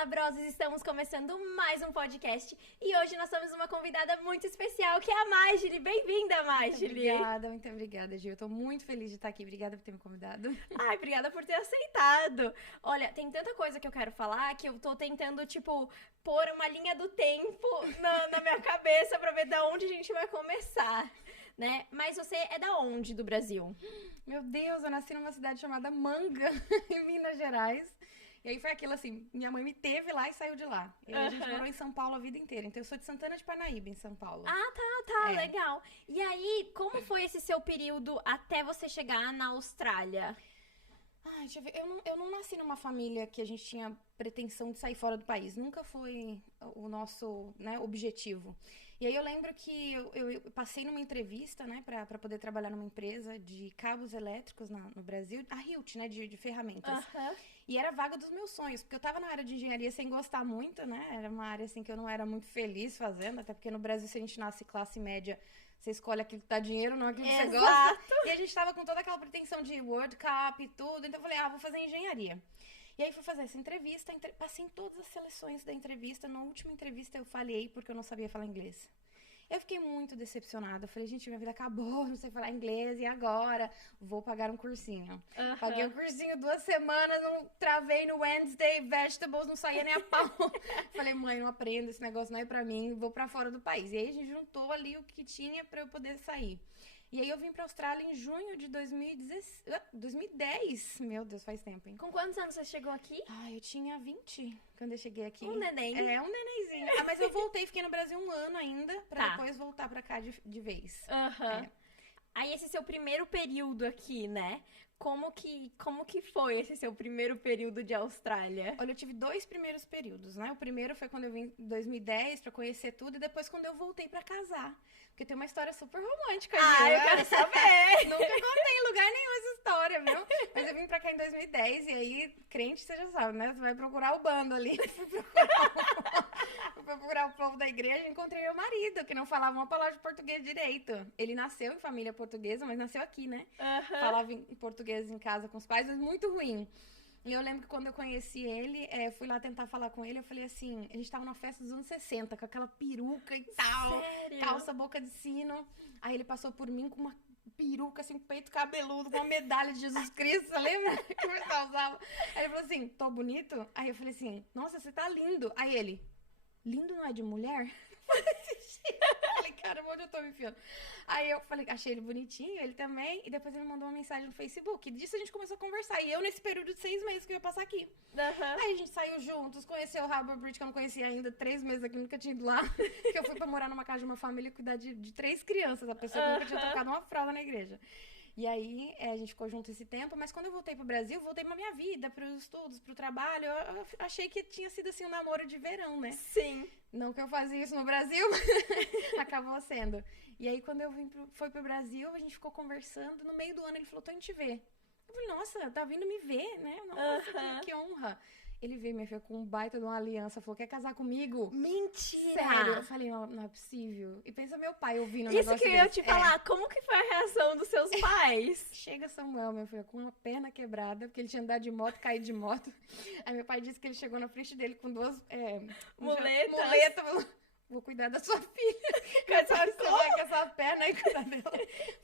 Labrosos, estamos começando mais um podcast e hoje nós temos uma convidada muito especial, que é a Marjorie. Bem-vinda, Marjorie! Muito obrigada, Gil. Eu tô muito feliz de estar aqui. Obrigada por ter me convidado. Ai, obrigada por ter aceitado. Olha, tem tanta coisa que eu quero falar que eu tô tentando, pôr uma linha do tempo na minha cabeça pra ver da onde a gente vai começar, né? Mas você é da onde do Brasil? Meu Deus, eu nasci numa cidade chamada Manga, em Minas Gerais. E aí foi aquilo assim, minha mãe me teve lá e saiu de lá. E aí a gente morou em São Paulo a vida inteira. Então eu sou de Santana de Parnaíba, em São Paulo. Ah, tá, legal. E aí, como foi esse seu período até você chegar na Austrália? Ai, deixa eu ver. Eu não nasci numa família que a gente tinha pretensão de sair fora do país. Nunca foi o nosso, né, objetivo. E aí eu lembro que eu passei numa entrevista, né, pra poder trabalhar numa empresa de cabos elétricos no Brasil, a Hilt, né, de ferramentas. E era a vaga dos meus sonhos, porque eu tava na área de engenharia sem gostar muito, né, era uma área assim que eu não era muito feliz fazendo, até porque no Brasil, se a gente nasce classe média, você escolhe aquilo que dá dinheiro, não aquilo que você gosta. E a gente tava com toda aquela pretensão de World Cup e tudo, então eu falei, vou fazer engenharia. E aí fui fazer essa entrevista, passei em todas as seleções da entrevista. Na última entrevista eu falhei porque eu não sabia falar inglês. Eu fiquei muito decepcionada. Eu falei, gente, minha vida acabou, não sei falar inglês, e agora? Vou pagar um cursinho. Paguei um cursinho 2 semanas, não travei no Wednesday, vegetables, não saía nem a pau. Falei, mãe, não aprendo, esse negócio não é pra mim, vou pra fora do país. E aí a gente juntou ali o que tinha pra eu poder sair. E aí eu vim pra Austrália em junho de 2010. Meu Deus, faz tempo, hein? Com quantos anos você chegou aqui? Eu tinha 20 quando eu cheguei aqui. Um neném. É, um nenenzinho. Mas eu voltei, fiquei no Brasil 1 ano ainda, pra depois voltar pra cá de vez. Aí esse seu primeiro período aqui, né? Como que foi esse seu primeiro período de Austrália? Olha, eu tive 2 primeiros períodos, né? O primeiro foi quando eu vim em 2010 pra conhecer tudo, e depois quando eu voltei pra casar. Porque tem uma história super romântica. Eu quero saber! Nunca contei em lugar nenhum essa história, viu? Mas eu vim pra cá em 2010, e aí, crente, você já sabe, né? Você vai procurar o bando ali. Fui procurar o povo da igreja e encontrei meu marido, que não falava uma palavra de português direito. Ele nasceu em família portuguesa, mas nasceu aqui, né? Falava em português em casa com os pais, mas muito ruim. E eu lembro que quando eu conheci ele, fui lá tentar falar com ele, eu falei assim, a gente tava numa festa dos anos 60, com aquela peruca e tal, Sério? calça, boca de sino. Aí ele passou por mim com uma peruca, assim, peito cabeludo, com uma medalha de Jesus Cristo, você lembra que o pessoal usava? Aí ele falou assim, tô bonito? Aí eu falei assim, nossa, você tá lindo. Aí ele, lindo não é de mulher? Falei, cara, onde eu tô me enfiando? Aí eu falei, achei ele bonitinho, ele também, e depois ele mandou uma mensagem no Facebook. E disso a gente começou a conversar. E eu, nesse período de 6 meses que eu ia passar aqui. Aí a gente saiu juntos, conheceu o Harbour Bridge, que eu não conhecia ainda, 3 meses aqui, nunca tinha ido lá. Que eu fui pra morar numa casa de uma família e cuidar de 3 crianças, a pessoa que nunca tinha trocado uma fralda na igreja. E aí, a gente ficou junto esse tempo, mas quando eu voltei pro Brasil, voltei pra minha vida, pros estudos, pro trabalho, eu achei que tinha sido, assim, um namoro de verão, né? Sim. Não que eu fazia isso no Brasil, acabou sendo. E aí, quando eu foi pro Brasil, a gente ficou conversando, no meio do ano ele falou, tô indo te ver. Eu falei, nossa, tá vindo me ver, né? Nossa, que honra. Ele veio, minha filha, com um baita de uma aliança, falou, quer casar comigo? Mentira! Sério, eu falei, não é possível. E pensa meu pai ouvindo o Isso negócio que eu ia te falar, como que foi a reação dos seus pais? Chega Samuel, minha filha, com uma perna quebrada, porque ele tinha andado de moto, caído de moto. Aí meu pai disse que ele chegou na frente dele com 2 muletas. Falou, vou cuidar da sua filha. Você vai com essa perna aí, cuidar dela.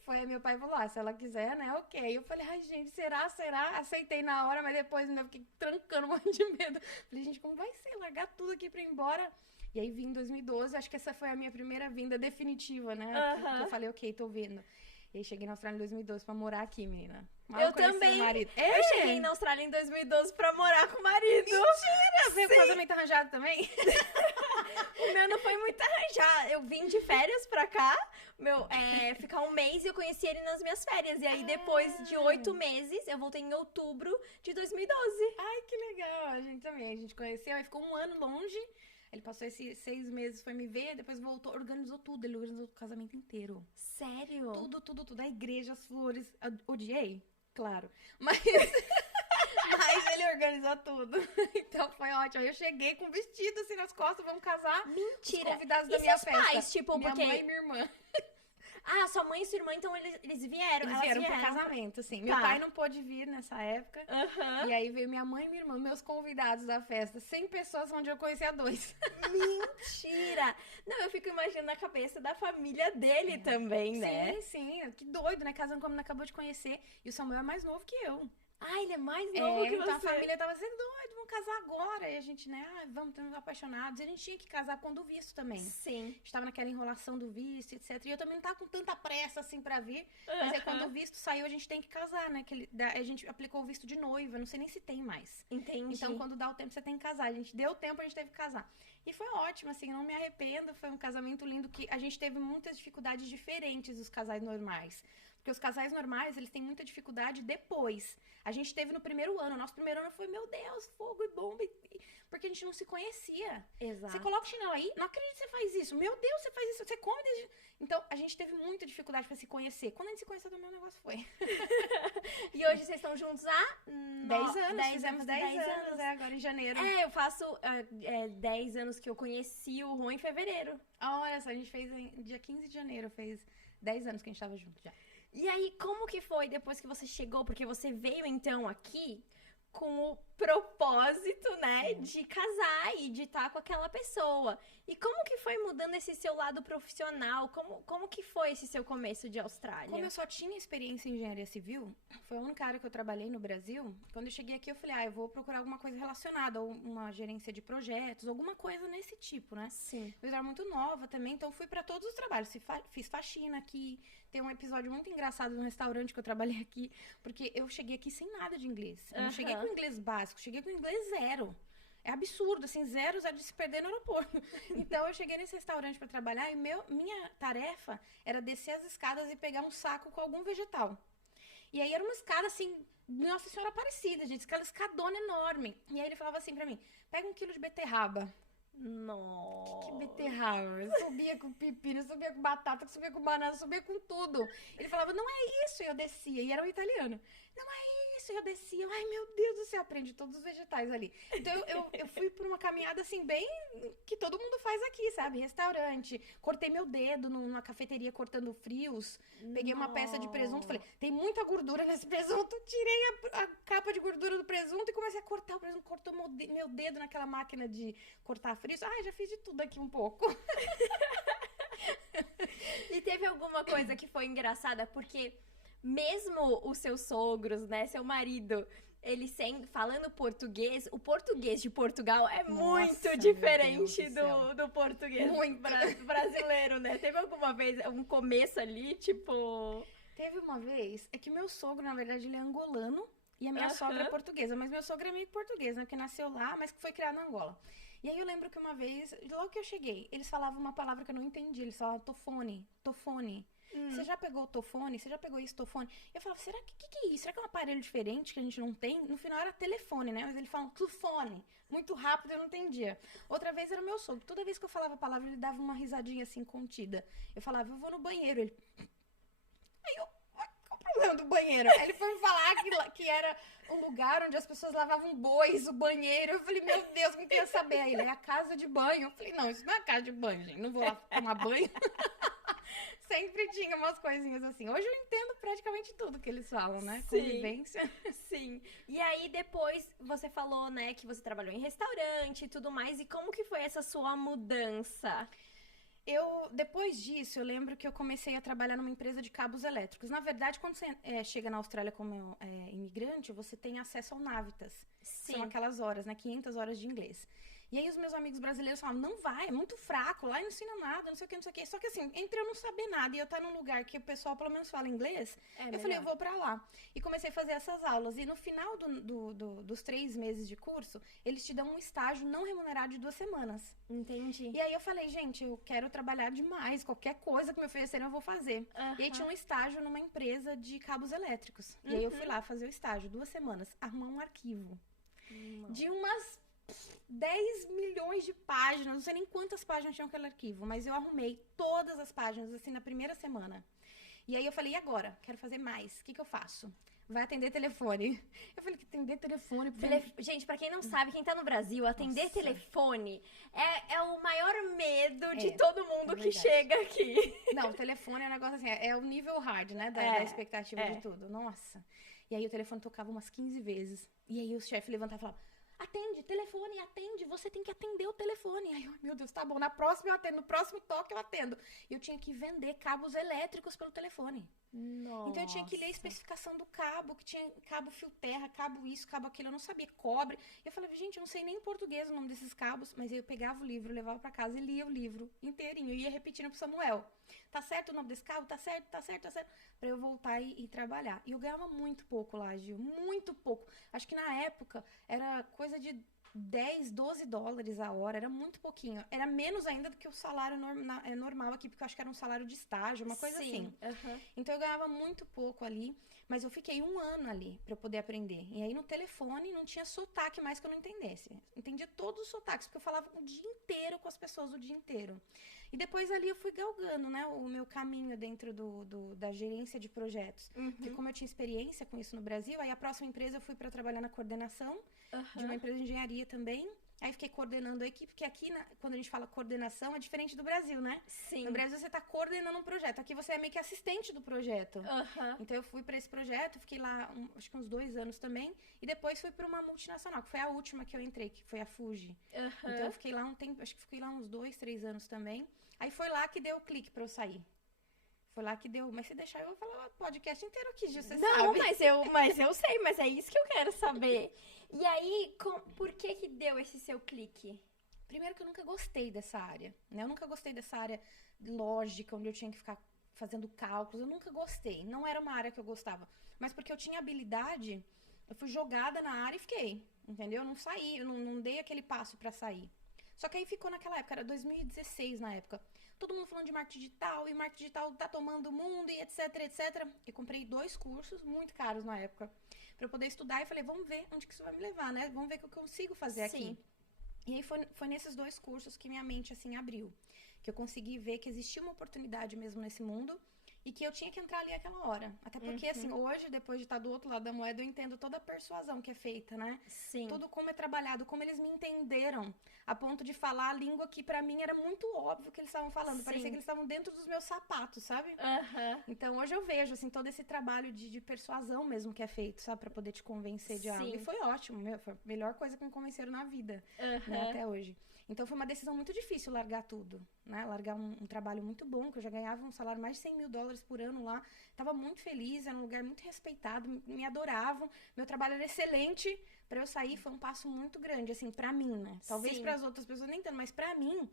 Foi, aí meu pai falou, se ela quiser, né, ok. Eu falei, ai, gente, será? Aceitei na hora, mas depois ainda fiquei trancando um monte de medo. Falei, gente, como vai ser? Largar tudo aqui pra ir embora? E aí vim em 2012, acho que essa foi a minha primeira vinda definitiva, né? Que eu falei, ok, tô vindo. E aí cheguei na Austrália em 2012 pra morar aqui, menina. Eu também. Eu cheguei na Austrália em 2012 pra morar com o marido. Mentira! Foi um casamento arranjado também? O meu não foi muito arranjado. Eu vim de férias pra cá, ficar 1 mês e eu conheci ele nas minhas férias. E aí, depois de 8 meses, eu voltei em outubro de 2012. Ai, que legal! A gente também. A gente conheceu, aí ficou 1 ano longe. Ele passou esses 6 meses, foi me ver, depois voltou, organizou tudo. Ele organizou o casamento inteiro. Sério? Tudo. A igreja, as flores. Odiei, claro. Mas ele organizou tudo. Então foi ótimo. Aí eu cheguei com vestido assim nas costas, vamos casar. Mentira! Os convidados da e minha seus festa. pais, minha mãe e minha irmã. Ah, sua mãe e sua irmã, então eles vieram. Eles vieram pro casamento, assim. Meu pai não pôde vir nessa época. E aí veio minha mãe e minha irmã, meus convidados da festa. 100 pessoas, onde eu conhecia 2. Mentira! Não, eu fico imaginando a cabeça da família dele também, né? Sim. Que doido, né? Casando como não acabou de conhecer. E o Samuel é mais novo que eu. Ah, ele é mais novo que você. Então a família tava dizendo, doido, vamos casar agora. E a gente, né, estamos apaixonados. E a gente tinha que casar quando o visto também. Sim. A gente tava naquela enrolação do visto, etc. E eu também não tava com tanta pressa, assim, pra vir. Mas aí quando o visto saiu, a gente tem que casar, né? A gente aplicou o visto de noiva, não sei nem se tem mais. Entendi. Então, quando dá o tempo, você tem que casar. A gente deu tempo, a gente teve que casar. E foi ótimo, assim, não me arrependo. Foi um casamento lindo que a gente teve muitas dificuldades diferentes dos casais normais. Porque os casais normais, eles têm muita dificuldade depois. A gente teve no primeiro ano. Nosso primeiro ano foi, meu Deus, fogo e bomba. Porque a gente não se conhecia. Exato. Você coloca o chinelo aí, não acredito que você faz isso. Meu Deus, você faz isso, você come desde... Então, a gente teve muita dificuldade pra se conhecer. Quando a gente se conheceu, também o negócio foi. E hoje vocês estão juntos há 10 anos. Fizemos 10 anos, agora em janeiro. Eu faço 10 anos que eu conheci o Rô em fevereiro. Olha só, a gente fez dia 15 de janeiro, fez 10 anos que a gente tava junto já. E aí, como que foi depois que você chegou? Porque você veio, então, aqui com o propósito, né, de casar e de estar com aquela pessoa. E como que foi mudando esse seu lado profissional? Como que foi esse seu começo de Austrália? Como eu só tinha experiência em engenharia civil, foi a única área que eu trabalhei no Brasil. Quando eu cheguei aqui, eu falei, eu vou procurar alguma coisa relacionada, ou uma gerência de projetos, alguma coisa nesse tipo, né? Sim. Eu era muito nova também, então fui pra todos os trabalhos. Fiz faxina aqui. Tem um episódio muito engraçado no restaurante que eu trabalhei aqui, porque eu cheguei aqui sem nada de inglês. Eu não cheguei com inglês básico, cheguei com inglês zero. É absurdo, assim, zero de se perder no aeroporto. Então, eu cheguei nesse restaurante pra trabalhar e minha tarefa era descer as escadas e pegar um saco com algum vegetal. E aí, era uma escada, assim, Nossa Senhora Aparecida, gente, aquela escadona enorme. E aí, ele falava assim pra mim, pega 1 quilo de beterraba. Nossa. Que beterraba. Eu subia com pepino, subia com batata, subia com banana, subia com tudo. Ele falava, não é isso, e eu descia. E era um italiano. Não é isso, e eu descia. Ai, meu Deus do céu, aprendi todos os vegetais ali. Então, eu fui por uma caminhada, assim, bem que todo mundo faz aqui, sabe? Restaurante. Cortei meu dedo numa cafeteria cortando frios. Peguei uma peça de presunto, falei, tem muita gordura nesse presunto. Tirei a capa de gordura do presunto e comecei a cortar o presunto. Cortou meu dedo naquela máquina de cortar frios. Ai, já fiz de tudo aqui um pouco. E teve alguma coisa que foi engraçada? Porque mesmo os seus sogros, né, seu marido, ele falando português, o português de Portugal é muito diferente do português brasileiro, né? Teve alguma vez, um começo ali, tipo... Teve uma vez, é que meu sogro, na verdade, ele é angolano e a minha sogra é portuguesa, mas meu sogro é meio português, né, porque nasceu lá, mas que foi criado na Angola. E aí eu lembro que uma vez, logo que eu cheguei, eles falavam uma palavra que eu não entendi, eles falavam tofone. Você já pegou o tofone? Você já pegou isso, tofone? Eu falava, será que é isso? Será que é um aparelho diferente que a gente não tem? No final era telefone, né? Mas eles falam tufone. Muito rápido, eu não entendia. Outra vez era o meu sogro. Toda vez que eu falava a palavra, ele dava uma risadinha assim, contida. Eu falava, eu vou no banheiro. Ele... Aí eu... Qual o problema do banheiro? Aí ele foi me falar que era um lugar onde as pessoas lavavam bois, o banheiro. Eu falei, meu Deus, não queria saber. Aí ele, é a casa de banho. Eu falei, não, isso não é a casa de banho, gente. Não vou lá tomar banho. Sempre tinha umas coisinhas assim. Hoje eu entendo praticamente tudo que eles falam, né? Sim. Convivência. Sim. E aí, depois, você falou, né, que você trabalhou em restaurante e tudo mais. E como que foi essa sua mudança? Depois disso, eu lembro que eu comecei a trabalhar numa empresa de cabos elétricos. Na verdade, quando você chega na Austrália como imigrante, você tem acesso ao Navitas. Sim. São aquelas horas, né? 500 horas de inglês. E aí os meus amigos brasileiros falavam, não vai, é muito fraco, lá não ensina nada, não sei o que, não sei o que. Só que assim, entre eu não saber nada e eu estar num lugar que o pessoal pelo menos fala inglês, eu falei, eu vou pra lá. E comecei a fazer essas aulas. E no final dos 3 meses de curso, eles te dão um estágio não remunerado de 2 semanas. Entendi. E aí eu falei, gente, eu quero trabalhar demais, qualquer coisa que me oferecerem eu vou fazer. E aí tinha um estágio numa empresa de cabos elétricos. E aí eu fui lá fazer o estágio, 2 semanas, arrumar um arquivo. De umas 10 milhões de páginas, não sei nem quantas páginas tinham aquele arquivo, mas eu arrumei todas as páginas, assim, na primeira semana. E aí eu falei, e agora? Quero fazer mais, o que eu faço? vai atender telefone. Eu falei, que atender telefone? Gente, pra quem não sabe, quem tá no Brasil, atender telefone é o maior medo de todo mundo que chega aqui. Não, o telefone é um negócio assim, é o nível hard, né, da expectativa de tudo. Nossa. E aí o telefone tocava umas 15 vezes. E aí o chefe levantava e falava, atende, telefone, atende, você tem que atender o telefone. Aí eu, meu Deus, tá bom, na próxima eu atendo, no próximo toque eu atendo. E eu tinha que vender cabos elétricos pelo telefone. Nossa. Então eu tinha que ler a especificação do cabo, que tinha cabo fio terra, cabo isso, cabo aquilo, eu não sabia, cobre. E eu falava, gente, eu não sei nem em português o nome desses cabos, mas aí eu pegava o livro, levava pra casa e lia o livro inteirinho, e ia repetindo pro Samuel. Tá certo o nome desse cabo? Tá certo, tá certo, tá certo. Pra eu voltar e trabalhar. E eu ganhava muito pouco lá, Gil, muito pouco. Acho que na época era coisa de 10, 12 dólares a hora, era muito pouquinho. Era menos ainda do que o salário normal aqui, porque eu acho que era um salário de estágio, uma coisa assim. Então eu ganhava muito pouco ali, mas eu fiquei 1 ano ali pra eu poder aprender. E aí no telefone não tinha sotaque mais que eu não entendesse. Entendia todos os sotaques, porque eu falava o dia inteiro com as pessoas, o dia inteiro. E depois ali eu fui galgando, né, o meu caminho dentro da gerência de projetos. Porque como eu tinha experiência com isso no Brasil, aí a próxima empresa eu fui para trabalhar na coordenação de uma empresa de engenharia também. Aí fiquei coordenando a equipe, porque aqui, quando a gente fala coordenação, é diferente do Brasil, né? Sim. No Brasil você tá coordenando um projeto, aqui você é meio que assistente do projeto. Então eu fui para esse projeto, fiquei lá acho que uns 2 anos também, e depois fui para uma multinacional, que foi a última que eu entrei, que foi a Fuji. Então eu fiquei lá um tempo, acho que fiquei lá uns 2, 3 anos também. Aí foi lá que deu o clique pra eu sair. Foi lá que deu. Mas se deixar, eu vou falar o podcast inteiro aqui, Gil, você sabe. Não, mas eu sei, mas é isso que eu quero saber. E aí, por que deu esse seu clique? Primeiro que eu nunca gostei dessa área, né? Eu nunca gostei dessa área lógica, onde eu tinha que ficar fazendo cálculos. Eu nunca gostei. Não era uma área que eu gostava. Mas porque eu tinha habilidade, eu fui jogada na área e fiquei. Entendeu? Eu não saí, eu não dei aquele passo pra sair. Só que aí ficou naquela época, era 2016 na época. Todo mundo falando de marketing digital, e marketing digital tá tomando o mundo, e etc, etc. Eu comprei 2 cursos, muito caros na época, pra eu poder estudar, e falei, vamos ver onde que isso vai me levar, né? Vamos ver o que eu consigo fazer aqui. E aí foi nesses 2 cursos que minha mente, assim, abriu. Que eu consegui ver que existia uma oportunidade mesmo nesse mundo, e que eu tinha que entrar ali aquela hora. Até porque, assim, hoje, depois de estar do outro lado da moeda, eu entendo toda a persuasão que é feita, né? Sim. Tudo como é trabalhado, como eles me entenderam, a ponto de falar a língua que pra mim era muito óbvio que eles estavam falando. Parecia que eles estavam dentro dos meus sapatos, sabe? Então, hoje eu vejo, assim, todo esse trabalho de persuasão mesmo que é feito, sabe? Pra poder te convencer de algo. E foi ótimo, foi a melhor coisa que me convenceram na vida, né? Até hoje. Então, foi uma decisão muito difícil largar tudo, né? Largar um trabalho muito bom, que eu já ganhava um salário mais de 100 mil dólares por ano lá. Tava muito feliz, era um lugar muito respeitado, me adoravam. Meu trabalho era excelente. Pra eu sair foi um passo muito grande, assim, pra mim, né? Talvez para as outras pessoas nem tanto, mas pra mim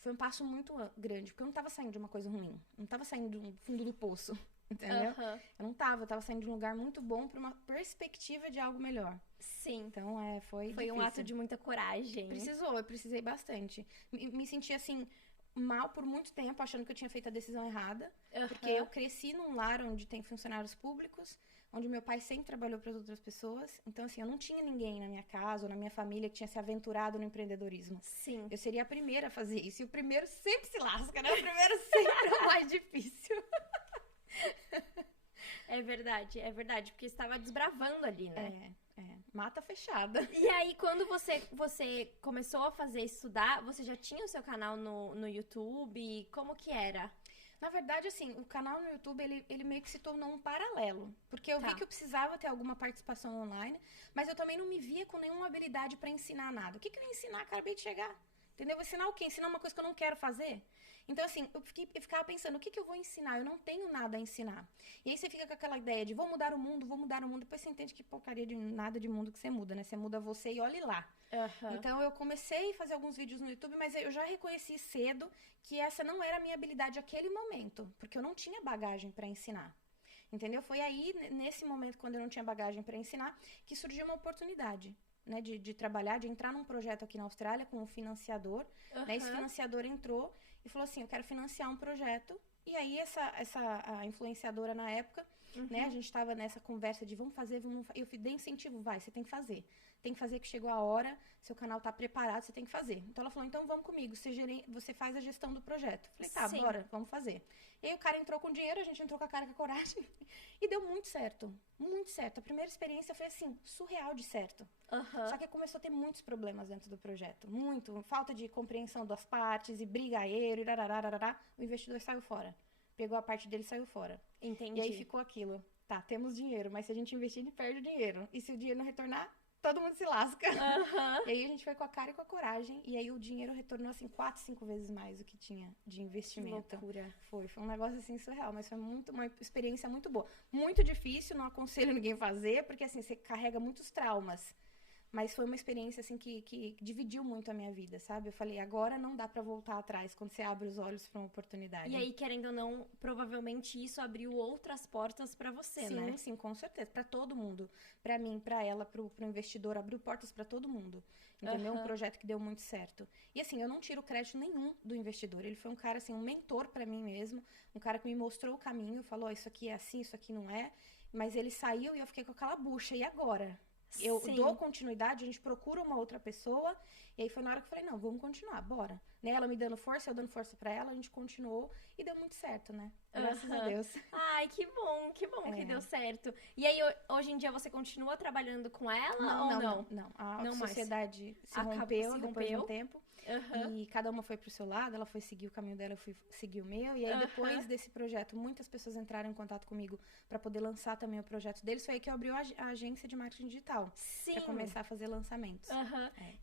foi um passo muito grande. Porque eu não tava saindo de uma coisa ruim. Não tava saindo do fundo do poço, entendeu? Eu tava saindo de um lugar muito bom pra uma perspectiva de algo melhor. Sim. Então, foi difícil. Um ato de muita coragem. Eu precisei bastante. Me senti, assim, mal por muito tempo, achando que eu tinha feito a decisão errada. Porque eu cresci num lar onde tem funcionários públicos, onde meu pai sempre trabalhou para as outras pessoas. Então, assim, eu não tinha ninguém na minha casa ou na minha família que tinha se aventurado no empreendedorismo. Sim. Eu seria a primeira a fazer isso. E o primeiro sempre se lasca, né? O primeiro sempre é o mais difícil. É verdade, porque você estava desbravando ali, né? Mata fechada. E aí, quando você começou a estudar, você já tinha o seu canal no YouTube? Como que era? Na verdade, assim, o canal no YouTube, ele meio que se tornou um paralelo. Porque eu vi que eu precisava ter alguma participação online, mas eu também não me via com nenhuma habilidade pra ensinar nada. O que eu ia ensinar? Acabei de chegar. Entendeu? Eu vou ensinar o quê? Ensinar uma coisa que eu não quero fazer? Então, assim, eu ficava pensando, o que eu vou ensinar? Eu não tenho nada a ensinar. E aí você fica com aquela ideia de vou mudar o mundo. Depois você entende que porcaria de nada de mundo que você muda, né? Você muda você e olhe lá. Então, eu comecei a fazer alguns vídeos no YouTube, mas eu já reconheci cedo que essa não era a minha habilidade naquele momento. Porque eu não tinha bagagem pra ensinar. Entendeu? Foi aí, nesse momento, quando eu não tinha bagagem pra ensinar, que surgiu uma oportunidade. Né, de trabalhar, de entrar num projeto aqui na Austrália com um financiador. Né, esse financiador entrou e falou assim, eu quero financiar um projeto. E aí a influenciadora na época né? A gente tava nessa conversa de vamos fazer, eu dei incentivo, vai, você tem que fazer. Tem que fazer que chegou a hora, seu canal tá preparado, você tem que fazer. Então ela falou, então vamos comigo, você faz a gestão do projeto. Falei, tá, Sim. bora, vamos fazer. E aí o cara entrou com dinheiro, a gente entrou com a cara e com a coragem. E deu muito certo, muito certo. A primeira experiência foi assim, surreal de certo. Só que começou a ter muitos problemas dentro do projeto. Muito, falta de compreensão das partes, e brigadeiro, e rarararará. O investidor saiu fora. Pegou a parte dele e saiu fora. Entendi. E aí ficou aquilo. Tá, temos dinheiro, mas se a gente investir, a gente perde o dinheiro. E se o dinheiro não retornar, todo mundo se lasca. E aí a gente foi com a cara e com a coragem. E aí o dinheiro retornou, assim, 4, 5 vezes mais do que tinha de investimento. Que loucura. Foi um negócio, assim, surreal. Mas foi uma experiência muito boa. Muito difícil, não aconselho ninguém a fazer. Porque, assim, você carrega muitos traumas. Mas foi uma experiência, assim, que dividiu muito a minha vida, sabe? Eu falei, agora não dá pra voltar atrás quando você abre os olhos pra uma oportunidade. E aí, querendo ou não, provavelmente isso abriu outras portas pra você, né? Sim, sim, com certeza. Pra todo mundo. Pra mim, pra ela, pro investidor. Abriu portas pra todo mundo. Entendeu? Um projeto que deu muito certo. E assim, eu não tiro crédito nenhum do investidor. Ele foi um cara, assim, um mentor pra mim mesmo. Um cara que me mostrou o caminho. Falou, isso aqui é assim, isso aqui não é. Mas ele saiu e eu fiquei com aquela bucha. E agora? Eu dou continuidade, a gente procura uma outra pessoa. E aí foi na hora que eu falei, não, vamos continuar, bora. Né? Ela me dando força, eu dando força pra ela, a gente continuou e deu muito certo, né? Graças a Deus. Ai, que bom que deu certo. E aí, hoje em dia, você continua trabalhando com ela ou não? Não. A Não mais. sociedade se Acabou, rompeu se depois de um rompeu. tempo. E cada uma foi pro seu lado, ela foi seguir o caminho dela, eu fui seguir o meu. E aí, depois desse projeto, muitas pessoas entraram em contato comigo pra poder lançar também o projeto deles. Foi aí que eu abri a agência de marketing digital. Sim. Pra começar a fazer lançamentos.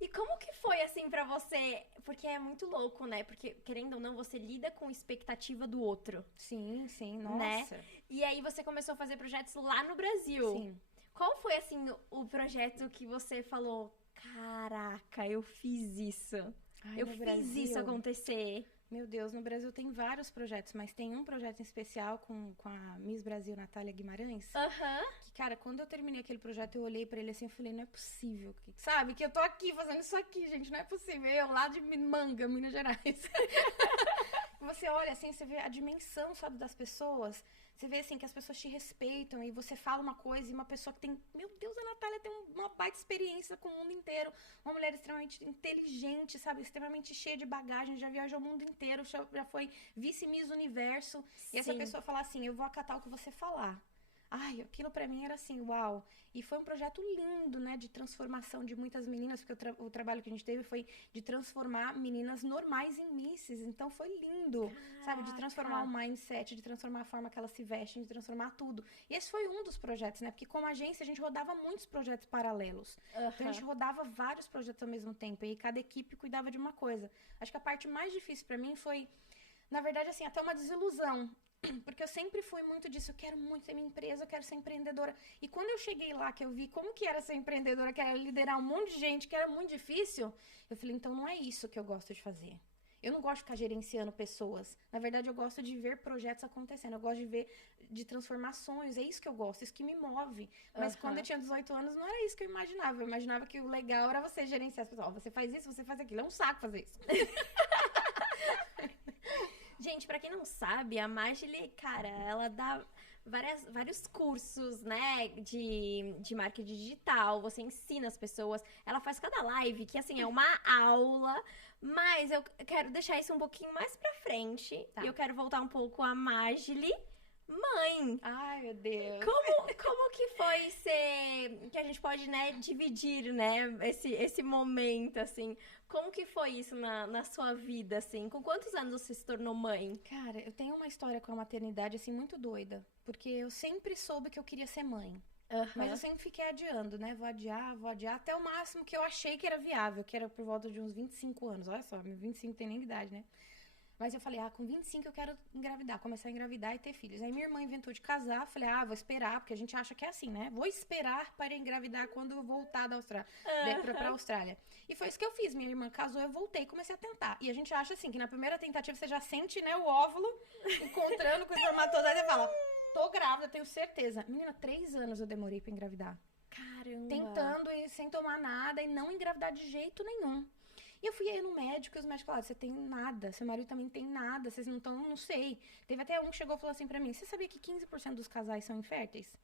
E como que foi, assim, pra você? Porque é muito louco, né? Porque, querendo ou não, você lida com expectativa do outro. Sim, nossa. Né? E aí, você começou a fazer projetos lá no Brasil. Sim. Qual foi, assim, o projeto que você falou, caraca, eu fiz isso. Ai, Eu no fiz Brasil, isso acontecer. Meu Deus, no Brasil tem vários projetos, mas tem um projeto em especial com a Miss Brasil, Natália Guimarães. Que, cara, quando eu terminei aquele projeto, eu olhei pra ele assim e falei, não é possível, sabe? Que eu tô aqui fazendo isso aqui, gente, não é possível. Eu lá de Manga, Minas Gerais. Você olha assim, você vê a dimensão, sabe, das pessoas. Você vê, assim, que as pessoas te respeitam e você fala uma coisa e uma pessoa que tem... Meu Deus, a Natália tem uma baita experiência com o mundo inteiro. Uma mulher extremamente inteligente, sabe? Extremamente cheia de bagagem, já viajou o mundo inteiro, já foi vice-miss universo. E essa pessoa falar assim, eu vou acatar o que você falar. Ai, aquilo pra mim era assim, uau. E foi um projeto lindo, né, de transformação de muitas meninas, porque o trabalho que a gente teve foi de transformar meninas normais em misses. Então foi lindo, sabe? De transformar o mindset, de transformar a forma que elas se vestem, de transformar tudo. E esse foi um dos projetos, né? Porque como agência a gente rodava muitos projetos paralelos. Então a gente rodava vários projetos ao mesmo tempo. E cada equipe cuidava de uma coisa. Acho que a parte mais difícil pra mim foi, na verdade, assim, até uma desilusão. Porque eu sempre fui muito disso, eu quero muito ter minha empresa, eu quero ser empreendedora. E quando eu cheguei lá, que eu vi como que era ser empreendedora, que era liderar um monte de gente, que era muito difícil, eu falei, então não é isso que eu gosto de fazer. Eu não gosto de ficar gerenciando pessoas. Na verdade, eu gosto de ver projetos acontecendo, eu gosto de ver, de transformar sonhos, é isso que eu gosto, isso que me move. Mas quando eu tinha 18 anos, não era isso que eu imaginava que o legal era você gerenciar as pessoas. Ó, você faz isso, você faz aquilo, é um saco fazer isso. Gente, pra quem não sabe, a Magili, cara, ela dá vários cursos, né, de marketing digital, você ensina as pessoas, ela faz cada live, que assim, é uma aula, mas eu quero deixar isso um pouquinho mais pra frente, e eu quero voltar um pouco a Magili, mãe. Ai, meu Deus. Como que foi ser, que a gente pode, né, dividir, né, esse momento, assim, como que foi isso na sua vida, assim? Com quantos anos você se tornou mãe? Cara, eu tenho uma história com a maternidade, assim, muito doida. Porque eu sempre soube que eu queria ser mãe. Mas eu sempre fiquei adiando, né? Vou adiar, até o máximo que eu achei que era viável, que era por volta de uns 25 anos. Olha só, 25 tem nem idade, né? Mas eu falei, com 25 eu quero engravidar, começar a engravidar e ter filhos. Aí minha irmã inventou de casar, falei, vou esperar, porque a gente acha que é assim, né? Vou esperar para engravidar quando eu voltar da Austrália, pra Austrália. E foi isso que eu fiz, minha irmã casou, eu voltei e comecei a tentar. E a gente acha assim, que na primeira tentativa você já sente, né, o óvulo encontrando com o espermatozoide e fala, tô grávida, tenho certeza. Menina, 3 anos eu demorei pra engravidar. Caramba! Tentando e sem tomar nada e não engravidar de jeito nenhum. E eu fui aí no médico e os médicos falaram, você tem nada, seu marido também tem nada, vocês não estão, não sei. Teve até um que chegou e falou assim pra mim, você sabia que 15% dos casais são inférteis?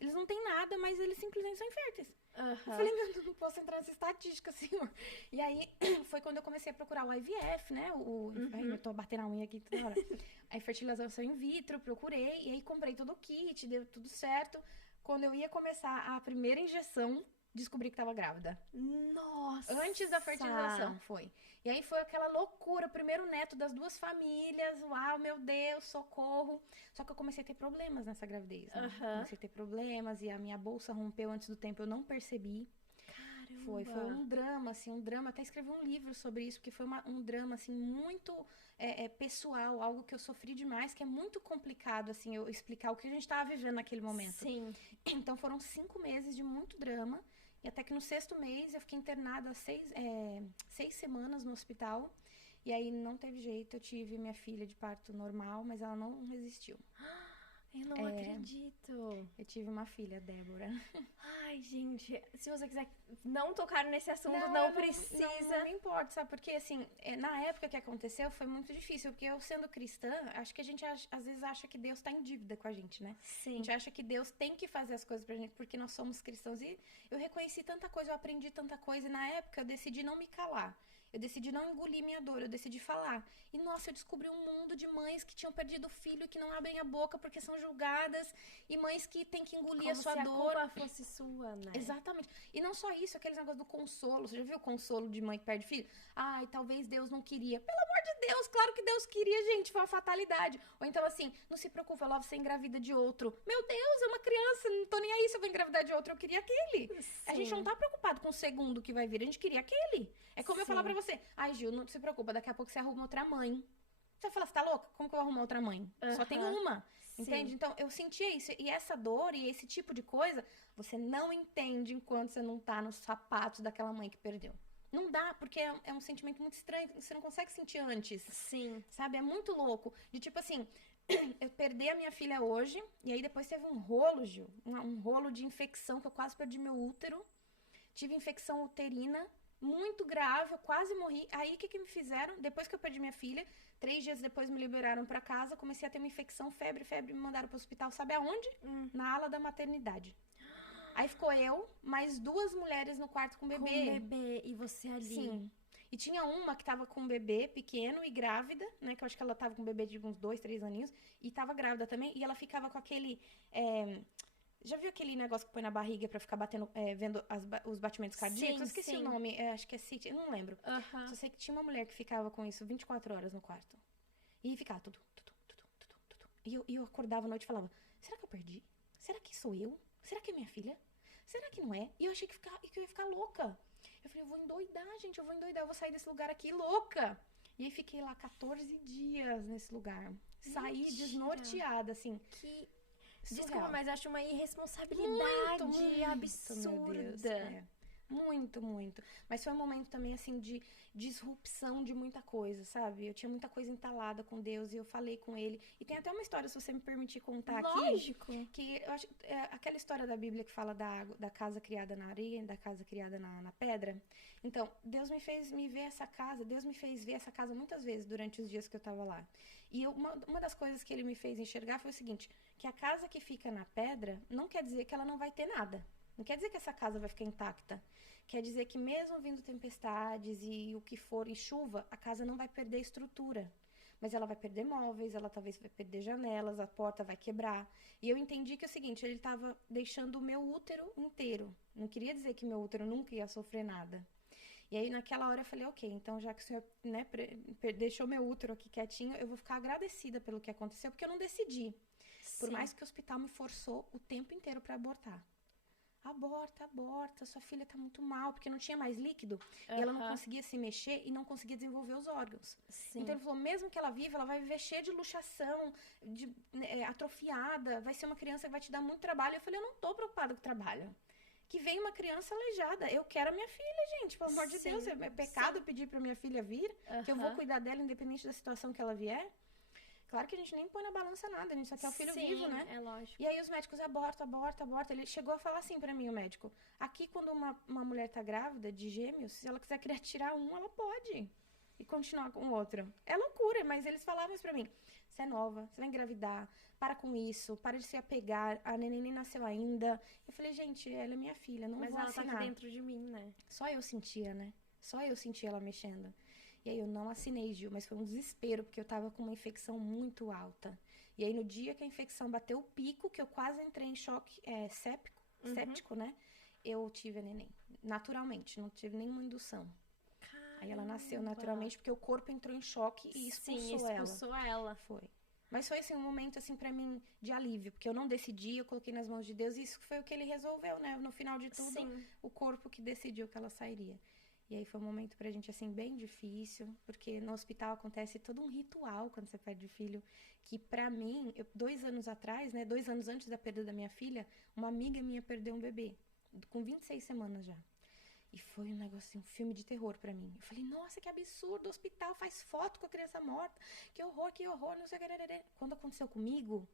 Eles não têm nada, mas eles simplesmente são inférteis. Eu falei, meu Deus, não posso entrar nessa estatística, senhor. E aí, foi quando eu comecei a procurar o IVF, né? Ai, eu tô batendo a unha aqui toda hora. Aí, fertilização in vitro, procurei. E aí, comprei todo o kit, deu tudo certo. Quando eu ia começar a primeira injeção, descobri que tava grávida. Nossa! Antes da fertilização, foi. E aí, foi aquela loucura. Primeiro neto das duas famílias. Uau, meu Deus, socorro. Só que eu comecei a ter problemas nessa gravidez, né? Comecei a ter problemas e a minha bolsa rompeu antes do tempo. Eu não percebi. Caramba! Foi um drama, assim, um drama. Até escrevi um livro sobre isso, porque foi um drama, assim, muito pessoal. Algo que eu sofri demais, que é muito complicado, assim, eu explicar o que a gente tava vivendo naquele momento. Sim. Então, foram 5 meses de muito drama. E até que no 6º mês, eu fiquei internada 6 semanas no hospital. E aí, não teve jeito. Eu tive minha filha de parto normal, mas ela não resistiu. Eu não acredito. Eu tive uma filha, Débora. Ai, gente, se você quiser não tocar nesse assunto, não precisa. Não me importa, sabe? Porque, assim, na época que aconteceu, foi muito difícil. Porque eu, sendo cristã, acho que a gente, às vezes, acha que Deus tá em dívida com a gente, né? Sim. A gente acha que Deus tem que fazer as coisas pra gente, porque nós somos cristãos. E eu reconheci tanta coisa, eu aprendi tanta coisa. E, na época, eu decidi não me calar. Eu decidi não engolir minha dor, eu decidi falar. E, nossa, eu descobri um mundo de mães que tinham perdido o filho, que não abrem a boca porque são julgadas, e mães que têm que engolir a sua dor. Como se a culpa fosse sua, né? Exatamente. E não só isso, aqueles negócios do consolo. Você já viu o consolo de mãe que perde filho? Ai, talvez Deus não queria. Pelo amor de Deus, claro que Deus queria, gente, foi uma fatalidade. Ou então, assim, não se preocupa, logo você engravida de outro. Meu Deus, é uma criança, não tô nem aí se eu vou engravidar de outro, eu queria aquele. Sim. A gente não tá preocupado com o segundo que vai vir, a gente queria aquele. É como eu falar pra você, ai, Gil, não se preocupa, daqui a pouco você arruma outra mãe. Você vai falar, você tá louca? Como que eu vou arrumar outra mãe? Só tem uma. Entende? Sim. Então, eu sentia isso. E essa dor e esse tipo de coisa, você não entende enquanto você não tá nos sapatos daquela mãe que perdeu. Não dá, porque é um sentimento muito estranho. Você não consegue sentir antes. Sim. Sabe? É muito louco. De tipo assim, eu perdi a minha filha hoje, e aí depois teve um rolo, Gil. Um rolo de infecção, que eu quase perdi meu útero. Tive infecção uterina muito grave, eu quase morri. Aí, o que me fizeram? Depois que eu perdi minha filha, 3 dias depois me liberaram pra casa, comecei a ter uma infecção, febre, me mandaram pro hospital, sabe aonde? Na ala da maternidade. Aí ficou eu, mais 2 mulheres no quarto com bebê. Com bebê, e você ali. Sim. E tinha uma que tava com um bebê pequeno e grávida, né? Que eu acho que ela tava com um bebê de uns 2, 3 aninhos, e tava grávida também, e ela ficava com aquele... Já viu aquele negócio que põe na barriga pra ficar batendo, vendo os batimentos cardíacos? Eu esqueci o nome, acho que é CT, eu não lembro. Só sei que tinha uma mulher que ficava com isso 24 horas no quarto. E ficava tudo. E eu acordava à noite e falava, será que eu perdi? Será que sou eu? Será que é minha filha? Será que não é? E eu achei que eu ia ficar louca. Eu falei, eu vou endoidar, gente, eu vou sair desse lugar aqui louca. E aí fiquei lá 14 dias nesse lugar. Saí desnorteada, assim. Que... Surreal. Desculpa, mas acho uma irresponsabilidade muito, absurda. Meu Deus, muito. Mas foi um momento também, assim, de disrupção de muita coisa, sabe? Eu tinha muita coisa entalada com Deus e eu falei com Ele. E tem até uma história, se você me permitir contar Lógico. aqui. Que eu acho, aquela história da Bíblia que fala da casa criada na areia, da casa criada na pedra. Então, Deus me fez ver essa casa muitas vezes durante os dias que eu tava lá. E uma das coisas que Ele me fez enxergar foi o seguinte, que a casa que fica na pedra não quer dizer que ela não vai ter nada. Não quer dizer que essa casa vai ficar intacta. Quer dizer que mesmo vindo tempestades e o que for, e chuva, a casa não vai perder estrutura. Mas ela vai perder móveis, ela talvez vai perder janelas, a porta vai quebrar. E eu entendi que é o seguinte, ele estava deixando o meu útero inteiro. Não queria dizer que meu útero nunca ia sofrer nada. E aí, naquela hora, eu falei, ok, então já que o senhor, né, deixou meu útero aqui quietinho, eu vou ficar agradecida pelo que aconteceu, porque eu não decidi. Sim. Por mais que o hospital me forçou o tempo inteiro para abortar. Aborta, sua filha tá muito mal, porque não tinha mais líquido, e ela não conseguia se mexer e não conseguia desenvolver os órgãos. Sim. Então ele falou, mesmo que ela viva, ela vai viver cheia de luxação, atrofiada, vai ser uma criança que vai te dar muito trabalho. Eu falei, eu não tô preocupada com o trabalho. Que vem uma criança aleijada, eu quero a minha filha, gente, pelo amor de Deus, é pecado pedir pra minha filha vir, que eu vou cuidar dela independente da situação que ela vier. Claro que a gente nem põe na balança nada, a gente só quer o filho vivo, né? É lógico. E aí os médicos aborta. Ele chegou a falar assim pra mim, o médico. Aqui, quando uma mulher tá grávida de gêmeos, se ela quiser criar tirar um, ela pode. E continuar com o outro. É loucura, mas eles falavam isso pra mim. Você é nova, você vai engravidar, para com isso, para de se apegar, a neném nem nasceu ainda. Eu falei, gente, ela é minha filha, não Mas vou ela assinar. tá aqui dentro de mim, né? Só eu sentia, né? Só eu sentia ela mexendo. E aí eu não assinei, Gil, mas foi um desespero, porque eu tava com uma infecção muito alta. E aí no dia que a infecção bateu o pico, que eu quase entrei em choque séptico, né? Eu tive a neném, naturalmente, não tive nenhuma indução. Aí ela nasceu naturalmente, porque o corpo entrou em choque e expulsou ela. Foi. Mas foi, assim, um momento, assim, pra mim, de alívio. Porque eu não decidi, eu coloquei nas mãos de Deus. E isso foi o que ele resolveu, né? No final de tudo, o corpo que decidiu que ela sairia. E aí foi um momento pra gente, assim, bem difícil. Porque no hospital acontece todo um ritual quando você perde filho. Que pra mim, 2 anos atrás, né? 2 anos antes da perda da minha filha, uma amiga minha perdeu um bebê. Com 26 semanas já. E foi um negócio, assim, um filme de terror pra mim. Eu falei, nossa, que absurdo, o hospital faz foto com a criança morta. Que horror, não sei o que. Quando aconteceu comigo,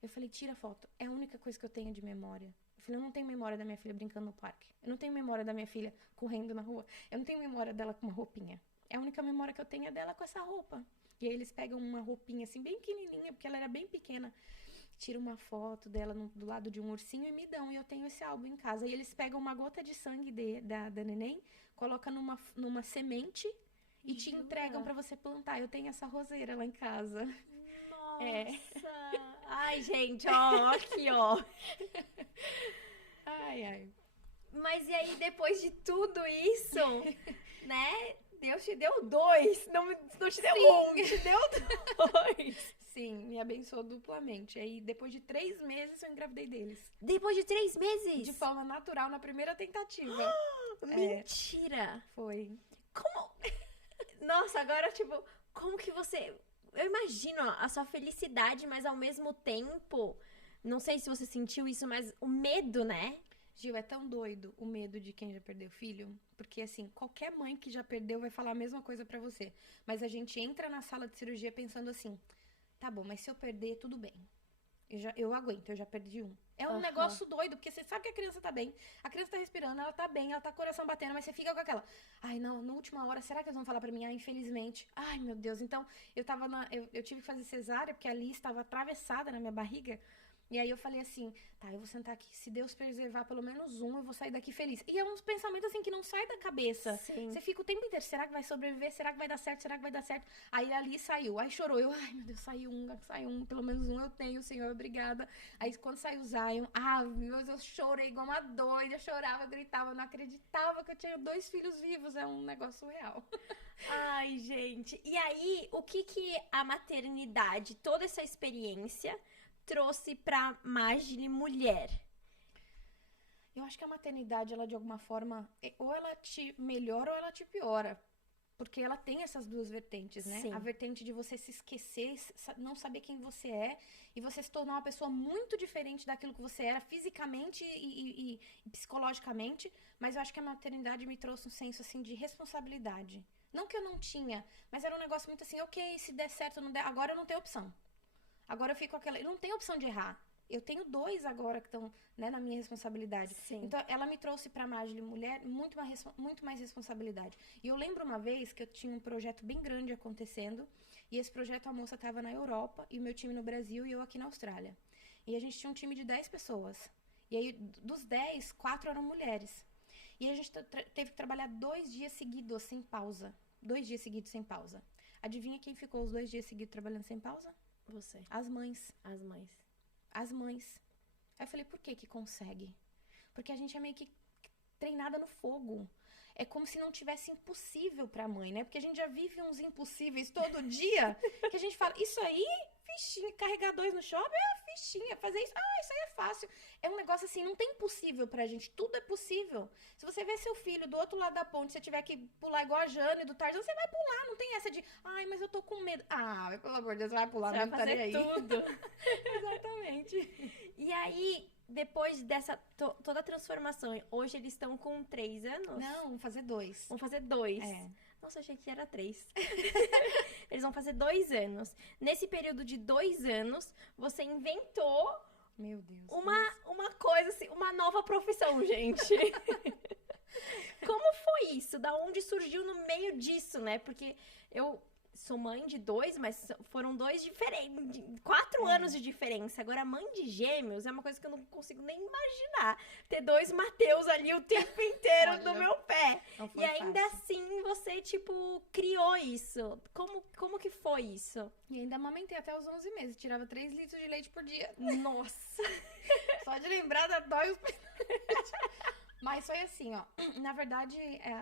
eu falei, tira a foto. É a única coisa que eu tenho de memória. Eu falei, eu não tenho memória da minha filha brincando no parque. Eu não tenho memória da minha filha correndo na rua. Eu não tenho memória dela com uma roupinha. É a única memória que eu tenho é dela com essa roupa. E aí eles pegam uma roupinha, assim, bem pequenininha, porque ela era bem pequena. Tira uma foto dela do lado de um ursinho e me dão. E eu tenho esse álbum em casa. E eles pegam uma gota de sangue da neném, colocam numa semente e te entregam pra você plantar. Eu tenho essa roseira lá em casa. Nossa! Ai, gente, ó, aqui, ó. Ai. Mas e aí, depois de tudo isso, né? Deus te deu 2. Não te deu 1, te deu 2. Sim, me abençoou duplamente. Aí, depois de 3 meses, eu engravidei deles. Depois de 3 meses? De forma natural, na primeira tentativa. Mentira! Foi. Como? Nossa, agora, tipo, como que você... Eu imagino a sua felicidade, mas ao mesmo tempo... Não sei se você sentiu isso, mas o medo, né? Gil, é tão doido o medo de quem já perdeu filho. Porque, assim, qualquer mãe que já perdeu vai falar a mesma coisa pra você. Mas a gente entra na sala de cirurgia pensando assim... Tá bom, mas se eu perder, tudo bem. Eu aguento, eu já perdi um. É um negócio doido, porque você sabe que a criança tá bem. A criança tá respirando, ela tá bem, ela tá com o coração batendo, mas você fica com aquela... Ai, não, na última hora, será que eles vão falar pra mim? Ah, infelizmente. Ai, meu Deus. Então, eu tive que fazer cesárea, porque a Liz estava atravessada na minha barriga. E aí eu falei assim, tá, eu vou sentar aqui, se Deus preservar pelo menos um, eu vou sair daqui feliz. E é uns pensamentos assim que não sai da cabeça. Sim. Você fica o tempo inteiro, será que vai sobreviver? Será que vai dar certo? Será que vai dar certo? Aí ali saiu, aí chorou, ai meu Deus, saiu um, pelo menos um eu tenho, Senhor, obrigada. Aí quando saiu o Zion, meu Deus, eu chorei igual uma doida, eu chorava, gritava, não acreditava que eu tinha 2 filhos vivos, é um negócio real. Ai, gente, e aí, o que a maternidade, toda essa experiência... trouxe pra Magli mulher? Eu acho que a maternidade, ela de alguma forma, ou ela te melhora ou ela te piora. Porque ela tem essas 2 vertentes, né? Sim. A vertente de você se esquecer, não saber quem você é, e você se tornar uma pessoa muito diferente daquilo que você era fisicamente e psicologicamente. Mas eu acho que a maternidade me trouxe um senso, assim, de responsabilidade. Não que eu não tinha, mas era um negócio muito assim, ok, se der certo, não der, agora eu não tenho opção. Agora eu fico com aquela... Eu não tenho opção de errar. Eu tenho 2 agora que estão, né, na minha responsabilidade. Sim. Então, ela me trouxe pra Magli mulher muito mais responsabilidade. E eu lembro uma vez que eu tinha um projeto bem grande acontecendo. E esse projeto, a moça estava na Europa, e o meu time no Brasil e eu aqui na Austrália. E a gente tinha um time de 10 pessoas. E aí, dos 10, 4 eram mulheres. E a gente teve que trabalhar 2 dias seguidos, sem pausa. 2 dias seguidos, sem pausa. Adivinha quem ficou os 2 dias seguidos trabalhando sem pausa? Você. As mães. As mães. Aí eu falei, por que consegue? Porque a gente é meio que treinada no fogo. É como se não tivesse impossível pra mãe, né? Porque a gente já vive uns impossíveis todo dia, que a gente fala, isso aí, fichinha, carregar 2 no shopping, fichinha, fazer isso, isso aí é fácil. É um negócio assim, não tem impossível pra gente, tudo é possível. Se você vê seu filho do outro lado da ponte, se você tiver que pular igual a Jane do Tarzan, você vai pular, não tem essa de, mas eu tô com medo. Pelo amor de Deus, você vai pular, você não vai fazer aí. tudo. Exatamente. E aí, depois dessa toda a transformação, hoje eles estão com 3 anos? Não, vamos fazer 2. Vão fazer 2. É. Nossa, achei que era 3. Eles vão fazer 2 anos. Nesse período de 2 anos, você inventou Meu Deus. uma coisa assim, uma nova profissão, gente. Como foi isso? Da onde surgiu no meio disso, né? Porque eu sou mãe de 2, mas foram 2 diferentes, 4 anos de diferença. Agora, mãe de gêmeos é uma coisa que eu não consigo nem imaginar. Ter 2 Mateus ali o tempo inteiro Olha, do meu pé. não foi E ainda fácil. assim, você, tipo, criou isso. Como que foi isso? E ainda amamentei até os 11 meses. Tirava 3 litros de leite por dia. Nossa! Só de lembrar dói os Mas foi assim, ó. Na verdade,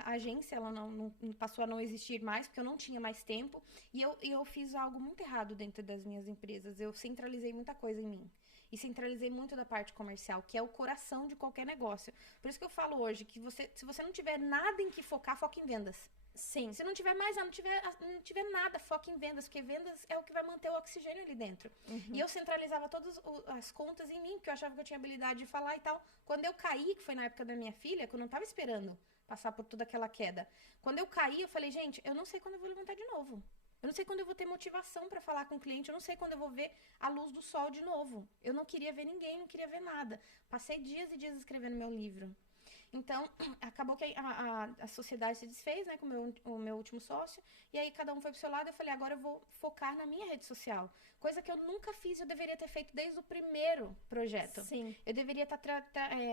a agência, ela não passou a não existir mais, porque eu não tinha mais tempo. E eu fiz algo muito errado dentro das minhas empresas. Eu centralizei muita coisa em mim. E centralizei muito da parte comercial, que é o coração de qualquer negócio. Por isso que eu falo hoje, que se você não tiver nada em que focar, foca em vendas. Sim. Se não tiver mais nada, não tiver nada, foca em vendas, porque vendas é o que vai manter o oxigênio ali dentro. E eu centralizava todas as contas em mim, porque eu achava que eu tinha habilidade de falar e tal. Quando eu caí, que foi na época da minha filha, que eu não tava esperando passar por toda aquela queda. Quando eu caí, eu falei, gente, eu não sei quando eu vou levantar de novo. Eu não sei quando eu vou ter motivação pra falar com o cliente, eu não sei quando eu vou ver a luz do sol de novo. Eu não queria ver ninguém, não queria ver nada. Passei dias e dias escrevendo meu livro. Então, acabou que a sociedade se desfez, né, com o meu último sócio, e aí cada um foi pro seu lado, eu falei, agora eu vou focar na minha rede social. Coisa que eu nunca fiz, eu deveria ter feito desde o primeiro projeto. Sim. Eu deveria estar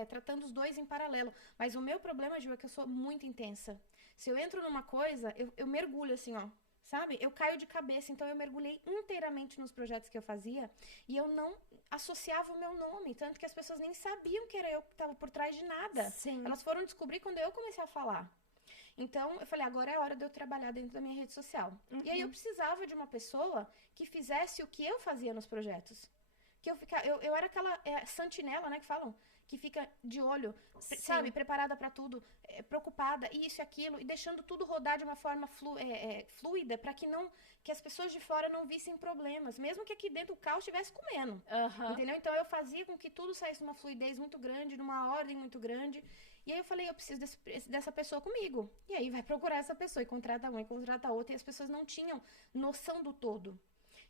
tratando os 2 em paralelo. Mas o meu problema, Ju, é que eu sou muito intensa. Se eu entro numa coisa, eu mergulho assim, ó. Sabe? Eu caio de cabeça, então eu mergulhei inteiramente nos projetos que eu fazia e eu não associava o meu nome, tanto que as pessoas nem sabiam que era eu que estava por trás de nada. Sim. Elas foram descobrir quando eu comecei a falar. Então, eu falei, agora é a hora de eu trabalhar dentro da minha rede social. E aí eu precisava de uma pessoa que fizesse o que eu fazia nos projetos. Que eu era aquela sentinela, né, que falam, que fica de olho, sabe, preparada para tudo, preocupada, isso e aquilo, e deixando tudo rodar de uma forma fluida, para que as pessoas de fora não vissem problemas, mesmo que aqui dentro o caos estivesse comendo, entendeu? Então eu fazia com que tudo saísse numa fluidez muito grande, numa ordem muito grande, e aí eu falei, eu preciso dessa pessoa comigo, e aí vai procurar essa pessoa, e contrata uma, e contrata outra, e as pessoas não tinham noção do todo.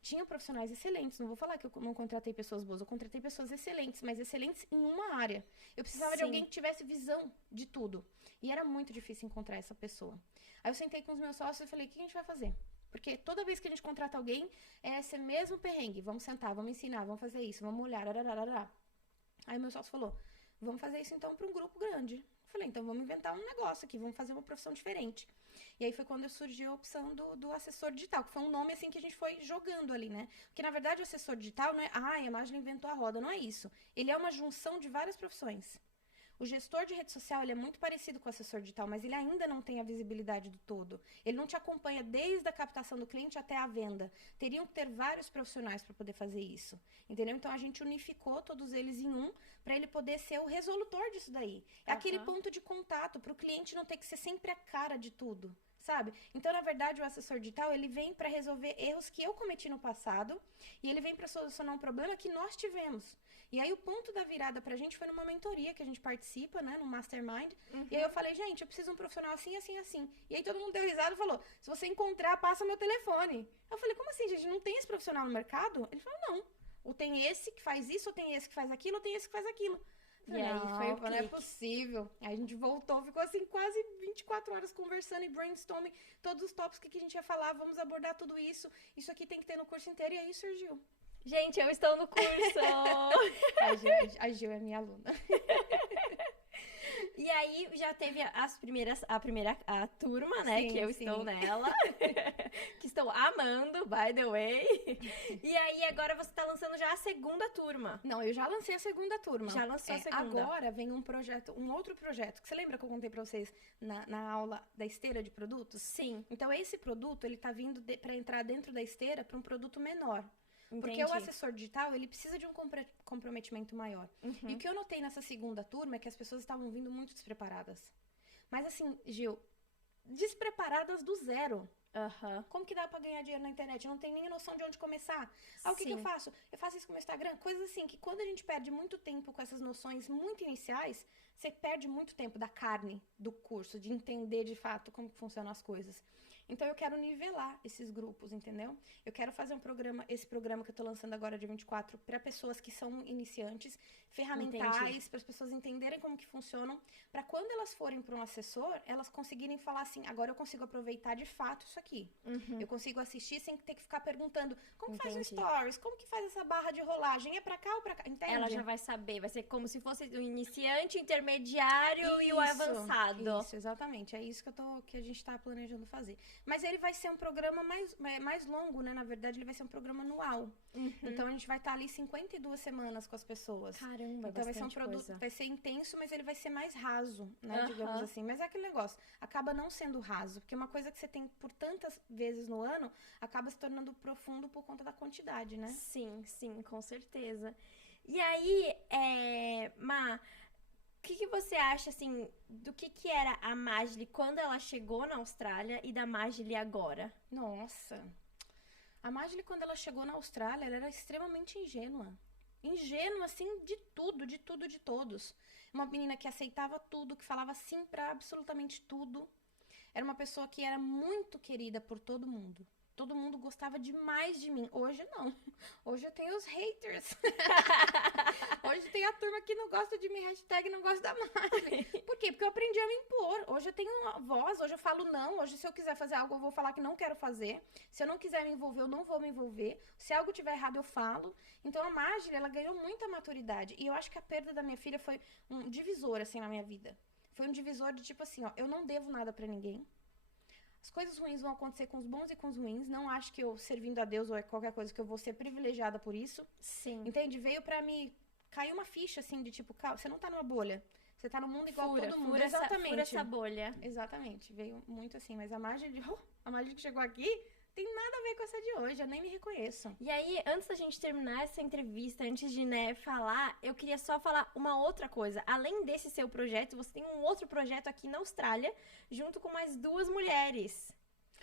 Tinha profissionais excelentes, não vou falar que eu não contratei pessoas boas, eu contratei pessoas excelentes, mas excelentes em uma área. Eu precisava de alguém que tivesse visão de tudo. E era muito difícil encontrar essa pessoa. Aí eu sentei com os meus sócios e falei, o que a gente vai fazer? Porque toda vez que a gente contrata alguém, é esse mesmo perrengue. Vamos sentar, vamos ensinar, vamos fazer isso, vamos olhar, arararará. Aí meu sócio falou, vamos fazer isso então para um grupo grande. Eu falei, então vamos inventar um negócio aqui, vamos fazer uma profissão diferente. E aí foi quando surgiu a opção do assessor digital, que foi um nome assim que a gente foi jogando ali, né? Porque na verdade o assessor digital não é, a Imagine inventou a roda, não é isso. Ele é uma junção de várias profissões. O gestor de rede social, ele é muito parecido com o assessor digital, mas ele ainda não tem a visibilidade do todo. Ele não te acompanha desde a captação do cliente até a venda. Teriam que ter vários profissionais para poder fazer isso, entendeu? Então, a gente unificou todos eles em um para ele poder ser o resolutor disso daí. É aquele ponto de contato para o cliente não ter que ser sempre a cara de tudo, sabe? Então, na verdade, o assessor digital, ele vem para resolver erros que eu cometi no passado e ele vem para solucionar um problema que nós tivemos. E aí, o ponto da virada pra gente foi numa mentoria que a gente participa, né, no Mastermind. E aí eu falei, gente, eu preciso de um profissional assim, assim, assim. E aí todo mundo deu risada e falou, se você encontrar, passa meu telefone. Eu falei, como assim, gente? Não tem esse profissional no mercado? Ele falou, não. Ou tem esse que faz isso, ou tem esse que faz aquilo, ou tem esse que faz aquilo. E aí foi o não é possível. Aí a gente voltou, ficou assim quase 24 horas conversando e brainstorming todos os tópicos que a gente ia falar, vamos abordar tudo isso. Isso aqui tem que ter no curso inteiro e aí surgiu. Gente, eu estou no curso! A Gil é minha aluna. E aí já teve a primeira turma, né? Sim, que eu estou nela. Que estou amando, by the way. E aí agora você está lançando já a segunda turma. Não, eu já lancei a segunda turma. Já lançou a segunda. Agora vem um outro projeto. Que você lembra que eu contei pra vocês na aula da esteira de produtos? Sim. Então esse produto, ele tá vindo pra entrar dentro da esteira para um produto menor. Entendi. Porque o assessor digital, ele precisa de um comprometimento maior. E o que eu notei nessa segunda turma é que as pessoas estavam vindo muito despreparadas. Mas assim, Gil, despreparadas do zero. Aham. Como que dá pra ganhar dinheiro na internet? Não tem nem noção de onde começar. Ah, o que eu faço? Eu faço isso com o meu Instagram. Coisas assim, que quando a gente perde muito tempo com essas noções muito iniciais, você perde muito tempo da carne do curso, de entender de fato como funcionam as coisas. Então, eu quero nivelar esses grupos, entendeu? Eu quero fazer esse programa que eu tô lançando agora, dia 24, para pessoas que são iniciantes, ferramentais, para as pessoas entenderem como que funcionam, para quando elas forem para um assessor, elas conseguirem falar assim, agora eu consigo aproveitar de fato isso aqui. Eu consigo assistir sem ter que ficar perguntando, como faz um stories? Como que faz essa barra de rolagem? É para cá ou para cá? Entende? Ela já vai saber, vai ser como se fosse o iniciante, o intermediário e o avançado. Isso, exatamente. É isso que a gente tá planejando fazer. Mas ele vai ser um programa mais longo, né? Na verdade, ele vai ser um programa anual. Então, a gente vai estar ali 52 semanas com as pessoas. Caramba, então, vai ser um produto, vai ser intenso, mas ele vai ser mais raso, né? Digamos assim. Mas é aquele negócio, acaba não sendo raso, porque uma coisa que você tem por tantas vezes no ano, acaba se tornando profundo por conta da quantidade, né? Sim, sim, com certeza. E aí, Má, o que você acha, assim, do que era a Majli quando ela chegou na Austrália e da Majli agora? Nossa, a Majli, quando ela chegou na Austrália, ela era extremamente ingênua. Ingênua, assim, de tudo, de todos. Uma menina que aceitava tudo, que falava sim pra absolutamente tudo. Era uma pessoa que era muito querida por todo mundo. Todo mundo gostava demais de mim. Hoje não. Hoje eu tenho os haters. Hoje tem a turma que não gosta de mim, hashtag não gosta da Majli. Por quê? Porque eu aprendi a me impor. Hoje eu tenho uma voz, hoje eu falo não. Hoje se eu quiser fazer algo, eu vou falar que não quero fazer. Se eu não quiser me envolver, eu não vou me envolver. Se algo estiver errado, eu falo. Então a Majli, ela ganhou muita maturidade. E eu acho que a perda da minha filha foi um divisor, assim, na minha vida. Foi um divisor de tipo assim, ó, eu não devo nada pra ninguém. As coisas ruins vão acontecer com os bons e com os ruins. Não acho que eu, servindo a Deus ou qualquer coisa, que eu vou ser privilegiada por isso. Sim. Entende? Veio pra mim cair uma ficha, assim, de tipo, você não tá numa bolha. Você tá no mundo igual todo mundo. Exatamente. Fura essa bolha. Exatamente. Veio muito assim. Mas a Majli que chegou aqui tem nada a ver com essa de hoje. Eu nem me reconheço. E aí, antes da gente terminar essa entrevista, antes de, né, falar, eu queria só falar uma outra coisa. Além desse seu projeto, você tem um outro projeto aqui na Austrália, junto com mais 2 mulheres.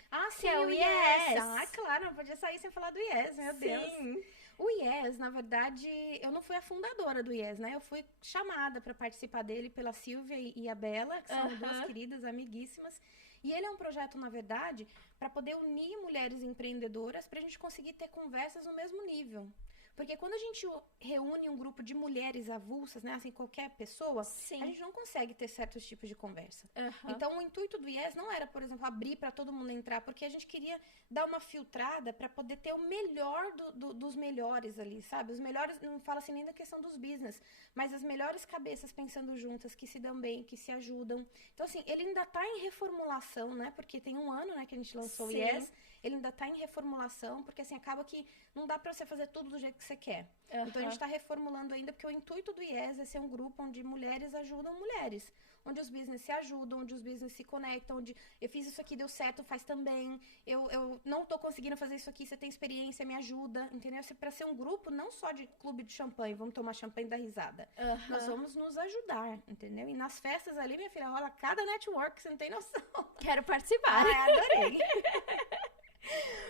Ah, sim, que é o Yes. Ah, claro, não podia sair sem falar do Yes, meu Deus. Sim. O Yes, na verdade, eu não fui a fundadora do Yes, né? Eu fui chamada para participar dele pela Silvia e a Bela, que são 2 queridas, amiguíssimas. E ele é um projeto, na verdade, para poder unir mulheres empreendedoras para a gente conseguir ter conversas no mesmo nível. Porque quando a gente reúne um grupo de mulheres avulsas, né, assim, qualquer pessoa, Sim. a gente não consegue ter certos tipos de conversa. Então, o intuito do Yes não era, por exemplo, abrir para todo mundo entrar, porque a gente queria dar uma filtrada para poder ter o melhor dos melhores ali, sabe? Os melhores, não fala assim nem da questão dos business, mas as melhores cabeças pensando juntas, que se dão bem, que se ajudam. Então, assim, ele ainda tá em reformulação, né? Porque tem 1 ano, né, que a gente lançou o Yes. Ele ainda tá em reformulação, porque assim, acaba que não dá pra você fazer tudo do jeito que você quer. Então a gente tá reformulando ainda, porque o intuito do Yes é ser um grupo onde mulheres ajudam mulheres. Onde os business se ajudam, onde os business se conectam, onde eu fiz isso aqui, deu certo, faz também. Eu não tô conseguindo fazer isso aqui, você tem experiência, me ajuda, entendeu? Pra ser um grupo não só de clube de champanhe, vamos tomar champanhe da risada. Nós vamos nos ajudar, entendeu? E nas festas ali, minha filha, rola cada network, você não tem noção. Quero participar. Ah, adorei.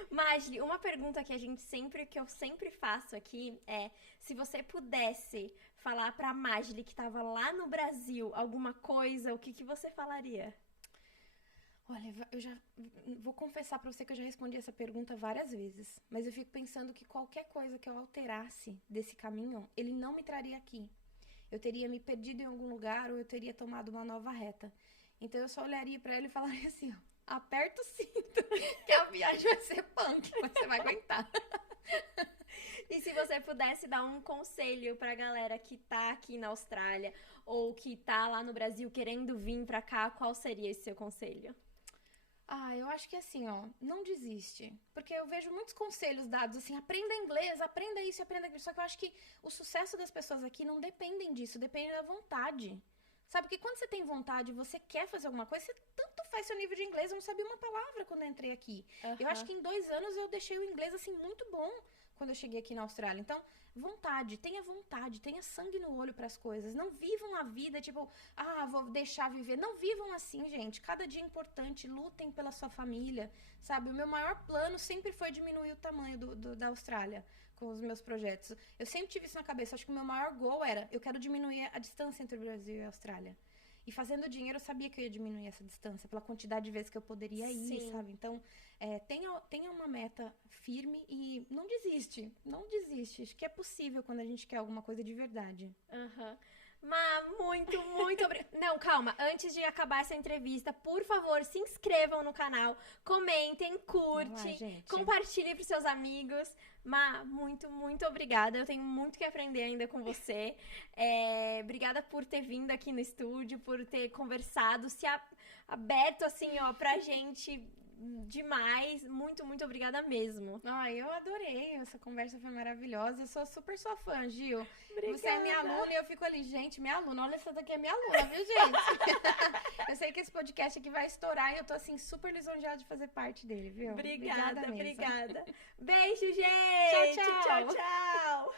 Majli, uma pergunta que eu sempre faço aqui é: se você pudesse falar pra Majli que tava lá no Brasil alguma coisa, o que você falaria? Olha, eu já vou confessar pra você que eu já respondi essa pergunta várias vezes, mas eu fico pensando que qualquer coisa que eu alterasse desse caminho, ele não me traria aqui. Eu teria me perdido em algum lugar ou eu teria tomado uma nova reta. Então eu só olharia pra ele e falaria assim, ó: aperta o cinto, que a viagem vai ser punk, mas você vai aguentar. E se você pudesse dar um conselho pra galera que tá aqui na Austrália ou que tá lá no Brasil querendo vir pra cá, qual seria esse seu conselho? Ah, eu acho que assim, ó, não desiste. Porque eu vejo muitos conselhos dados assim, aprenda inglês, aprenda isso, aprenda aquilo. Só que eu acho que o sucesso das pessoas aqui não dependem disso, depende da vontade. Sabe, porque quando você tem vontade, você quer fazer alguma coisa, você tanto faz seu nível de inglês. Eu não sabia uma palavra quando eu entrei aqui. Eu acho que em 2 anos eu deixei o inglês, assim, muito bom quando eu cheguei aqui na Austrália. Então, vontade, tenha sangue no olho pras coisas. Não vivam a vida, tipo, vou deixar viver. Não vivam assim, gente. Cada dia é importante, lutem pela sua família, sabe? O meu maior plano sempre foi diminuir o tamanho da Austrália com os meus projetos. Eu sempre tive isso na cabeça. Acho que o meu maior goal era, eu quero diminuir a distância entre o Brasil e a Austrália. E fazendo dinheiro, eu sabia que eu ia diminuir essa distância, pela quantidade de vezes que eu poderia ir, sabe? Então, tenha uma meta firme e não desiste. Não desiste. Acho que é possível quando a gente quer alguma coisa de verdade. Aham. Má, muito obrigada. Não, calma. Antes de acabar essa entrevista, por favor, se inscrevam no canal, comentem, curtem, compartilhem pros seus amigos. Má, muito obrigada. Eu tenho muito que aprender ainda com você. Obrigada por ter vindo aqui no estúdio, por ter conversado, se aberto assim, ó, pra gente demais. Muito obrigada mesmo. Eu adorei. Essa conversa foi maravilhosa. Eu sou super sua fã, Gil. Obrigada. Você é minha aluna e eu fico ali, gente, minha aluna. Olha, essa daqui é minha aluna, viu, gente? Eu sei que esse podcast aqui vai estourar e eu tô, assim, super lisonjeada de fazer parte dele, viu? Obrigada. Beijo, gente! Tchau. Tchau.